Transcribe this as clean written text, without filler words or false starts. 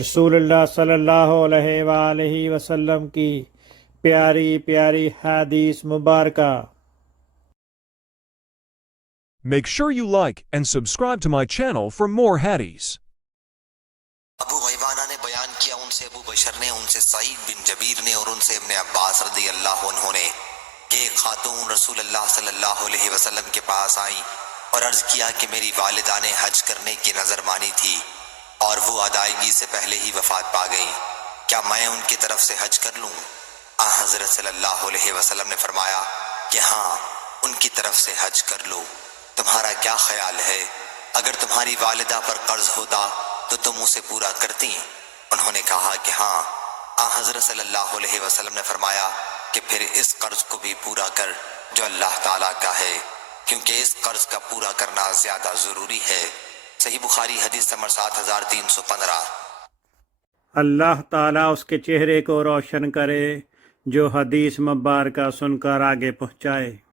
رسول اللہ صلی اللہ علیہ وآلہ وسلم کی پیاری پیاری حدیث مبارکہ۔ Make sure you like and subscribe to my channel for more hadiths. ابو غیوانہ نے بیان کیا، ان سے ابو بشر نے، ان سے سعید بن جبیر نے، اور ان سے ابن عباس رضی اللہ عنہ نے کہ ایک خاتون رسول اللہ صلی اللہ علیہ وسلم کے پاس آئیں اور عرض کیا کہ میری والدہ نے حج کرنے کی نظر مانی تھی اور وہ ادائیگی سے پہلے ہی وفات پا گئیں، کیا میں ان کی طرف سے حج کر لوں؟ حضرت صلی اللہ علیہ وسلم نے فرمایا کہ ہاں، ان کی طرف سے حج کر لو۔ تمہارا کیا خیال ہے، اگر تمہاری والدہ پر قرض ہوتا تو تم اسے پورا کرتی؟ انہوں نے کہا کہ ہاں۔ حضرت صلی اللہ علیہ وسلم نے فرمایا کہ پھر اس قرض کو بھی پورا کر جو اللہ تعالیٰ کا ہے، کیونکہ اس قرض کا پورا کرنا زیادہ ضروری ہے۔ صحیح بخاری حدیث نمبر 7315۔ اللہ تعالیٰ اس کے چہرے کو روشن کرے جو حدیث مبارکہ سن کر آگے پہنچائے۔